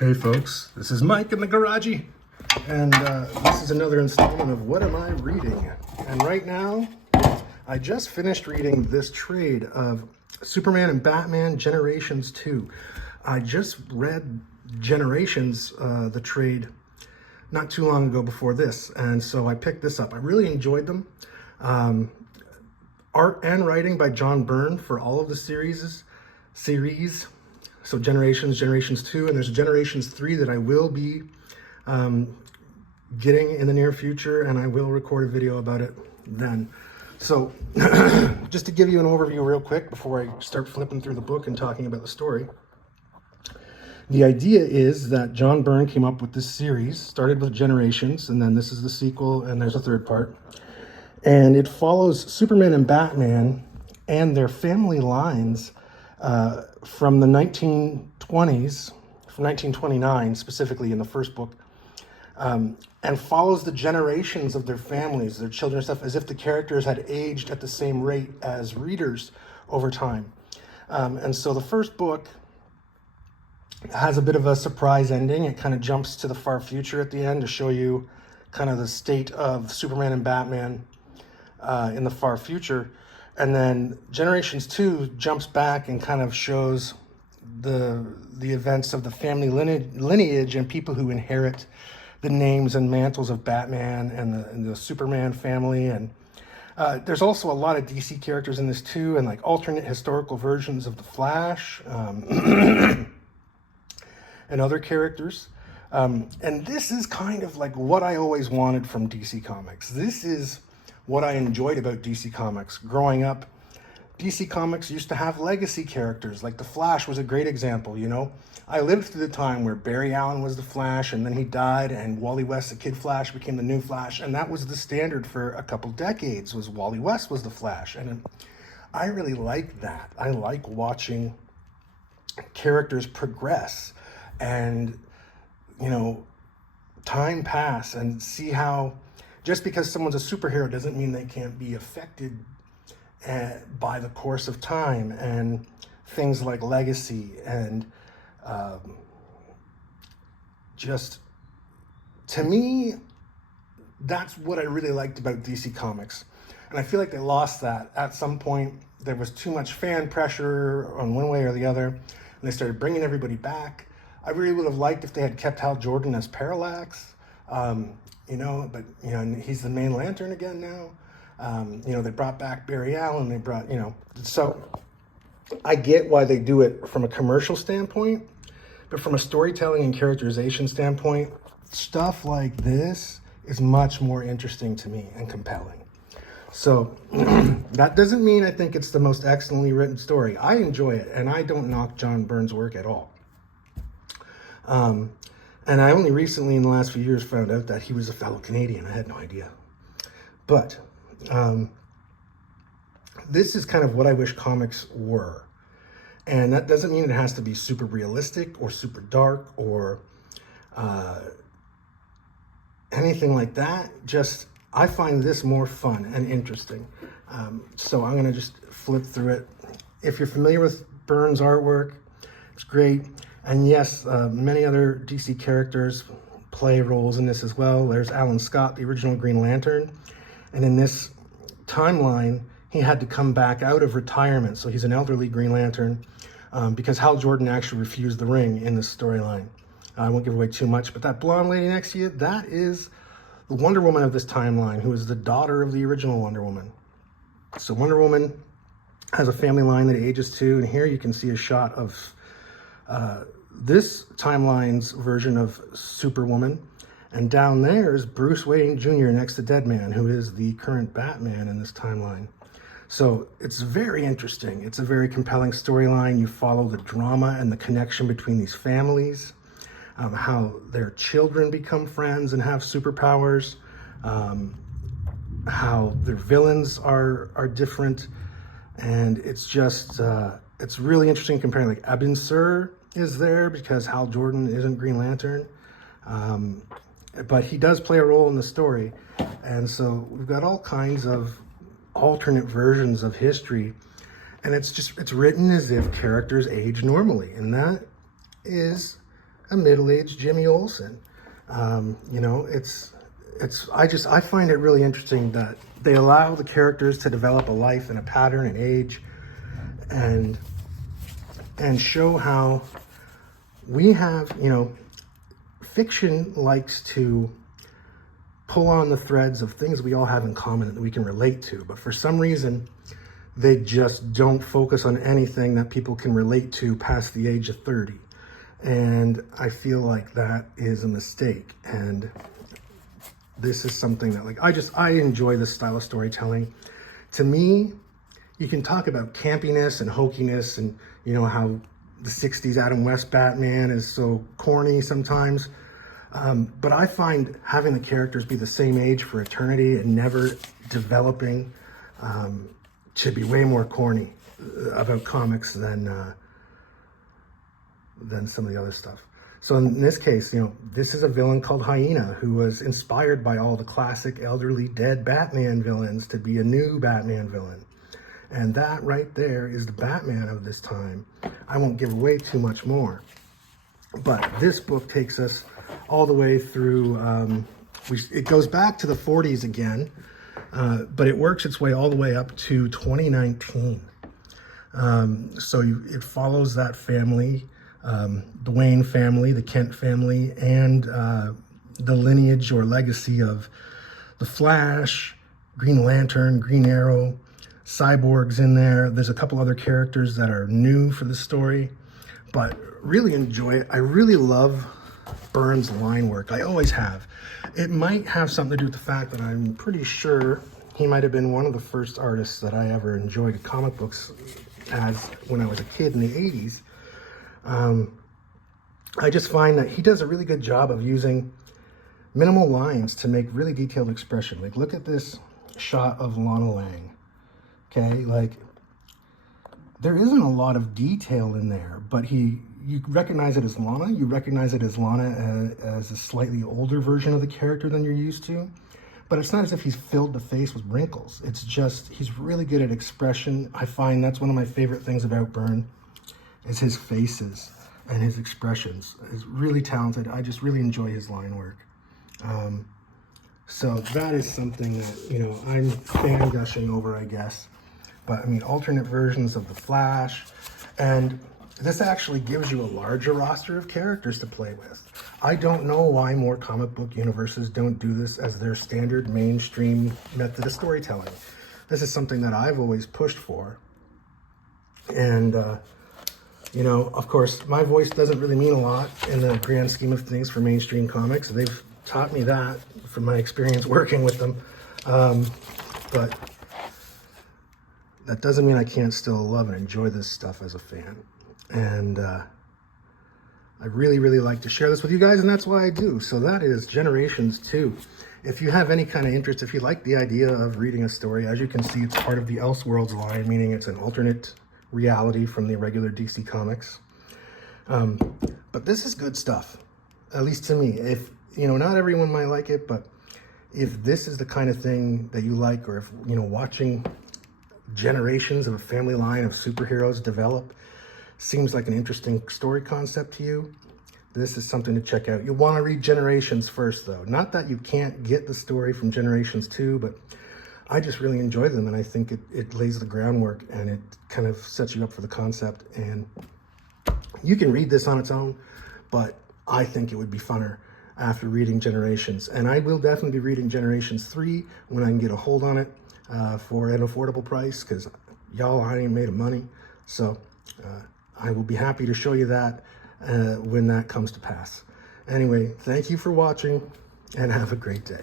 Hey folks, this is Mike in the Garagey, and this is another installment of What Am I Reading? And right now, I just finished reading this trade of Superman and Batman Generations 2. I just read Generations, the trade, not too long ago before this, and so I picked this up. I really enjoyed them. Art and writing by John Byrne for all of the series. So Generations 2, and there's Generations 3 that I will be getting in the near future, and I will record a video about it then. So just to give you an overview real quick before I start flipping through the book and talking about the story. The idea is that John Byrne came up with this series, started with Generations, and then this is the sequel, and there's a third part. And it follows Superman and Batman and their family lines from the 1920s, from 1929 specifically in the first book, and follows the generations of their families, their children and stuff, as if the characters had aged at the same rate as readers over time. And so the first book has a bit of a surprise ending. It kind of jumps to the far future at the end to show you kind of the state of Superman and Batman in the far future. And then Generations 2 jumps back and kind of shows the events of the family lineage and people who inherit the names and mantles of Batman and the Superman family. And there's also a lot of DC characters in this too, and like alternate historical versions of the Flash and other characters. And this is kind of like what I always wanted from DC Comics. This is what I enjoyed about DC Comics. Growing up, DC Comics used to have legacy characters, like the Flash was a great example, you know? I lived through the time where Barry Allen was the Flash, and then he died, and Wally West, the Kid Flash, became the new Flash, and that was the standard for a couple decades, was Wally West was the Flash. And I really like that. I like watching characters progress and, you know, time pass and see how just because someone's a superhero doesn't mean they can't be affected by the course of time and things like legacy and just, to me, that's what I really liked about DC Comics. And I feel like they lost that. At some point, there was too much fan pressure on one way or the other, and they started bringing everybody back. I really would have liked if they had kept Hal Jordan as Parallax. You know, but, you know, he's the main Lantern again now. You know, they brought back Barry Allen, they brought, you know, so I get why they do it from a commercial standpoint, but from a storytelling and characterization standpoint, stuff like this is much more interesting to me and compelling. So that doesn't mean I think it's the most excellently written story. I enjoy it, and I don't knock John Byrne's work at all. And I only recently, in the last few years, found out that he was a fellow Canadian. I had no idea. But this is kind of what I wish comics were. And that doesn't mean it has to be super realistic or super dark or anything like that. Just, I find this more fun and interesting. So I'm going to just flip through it. If you're familiar with Byrne's artwork, it's great. And yes, many other DC characters play roles in this as well. There's Alan Scott, the original Green Lantern. And in this timeline, he had to come back out of retirement. So he's an elderly Green Lantern because Hal Jordan actually refused the ring in this storyline. I won't give away too much, but that blonde lady next to you, that is the Wonder Woman of this timeline, who is the daughter of the original Wonder Woman. So Wonder Woman has a family line that ages too. And here you can see a shot of this timeline's version of Superwoman, and down there is Bruce Wayne Jr. next to Deadman, who is the current Batman in this timeline. So it's very interesting. It's a very compelling storyline. You follow the drama and the connection between these families, how their children become friends and have superpowers, how their villains are different, and it's just it's really interesting comparing. Like Abin Sur is there because Hal Jordan isn't Green Lantern, but he does play a role in the story. And so we've got all kinds of alternate versions of history, and it's written as if characters age normally, and that is a middle-aged Jimmy Olsen. You know, I find it really interesting that they allow the characters to develop a life and a pattern and age, and show how we have, you know, fiction likes to pull on the threads of things we all have in common that we can relate to, but for some reason they just don't focus on anything that people can relate to past the age of 30. And I feel like that is a mistake. And this is something that, like, I enjoy this style of storytelling. To me, you can talk about campiness and hokiness and, you know, how the 60s Adam West Batman is so corny sometimes. But I find having the characters be the same age for eternity and never developing should be way more corny about comics than some of the other stuff. So in this case, you know, this is a villain called Hyena who was inspired by all the classic elderly dead Batman villains to be a new Batman villain. And that right there is the Batman of this time. I won't give away too much more. But this book takes us all the way through, it goes back to the 40s again, but it works its way all the way up to 2019. So it follows that family, the Wayne family, the Kent family, and the lineage or legacy of the Flash, Green Lantern, Green Arrow, Cyborg's in there. There's a couple other characters that are new for the story, but really enjoy it. I really love Byrne's line work. I always have. It might have something to do with the fact that I'm pretty sure he might have been one of the first artists that I ever enjoyed comic books as when I was a kid in the 80s. I just find that he does a really good job of using minimal lines to make really detailed expression. Like, look at this shot of Lana Lang. Okay, like, there isn't a lot of detail in there, but you recognize it as Lana. You recognize it as Lana as a slightly older version of the character than you're used to. But it's not as if he's filled the face with wrinkles. It's just, he's really good at expression. I find that's one of my favorite things about Byrne, is his faces and his expressions. He's really talented. I just really enjoy his line work. So that is something that, you know, I'm fan gushing over, I guess. But I mean, alternate versions of the Flash, and this actually gives you a larger roster of characters to play with. I don't know why more comic book universes don't do this as their standard mainstream method of storytelling. This is something that I've always pushed for. And, you know, of course, my voice doesn't really mean a lot in the grand scheme of things for mainstream comics. They've taught me that from my experience working with them. But that doesn't mean I can't still love and enjoy this stuff as a fan. And I really, really like to share this with you guys, and that's why I do. So that is Generations 2. If you have any kind of interest, if you like the idea of reading a story, as you can see, it's part of the Elseworlds line, meaning it's an alternate reality from the regular DC Comics. But this is good stuff, at least to me. If, you know, not everyone might like it, but if this is the kind of thing that you like, or if, you know, watching generations of a family line of superheroes develop seems like an interesting story concept to you, this is something to check out. You want to read Generations first, though. Not that you can't get the story from Generations 2, but I just really enjoy them, and I think it lays the groundwork, and it kind of sets you up for the concept. And you can read this on its own, but I think it would be funner after reading Generations. And I will definitely be reading Generations 3 when I can get a hold on it for an affordable price, because y'all, I ain't made of money. So I will be happy to show you that when that comes to pass. Anyway, thank you for watching, and have a great day.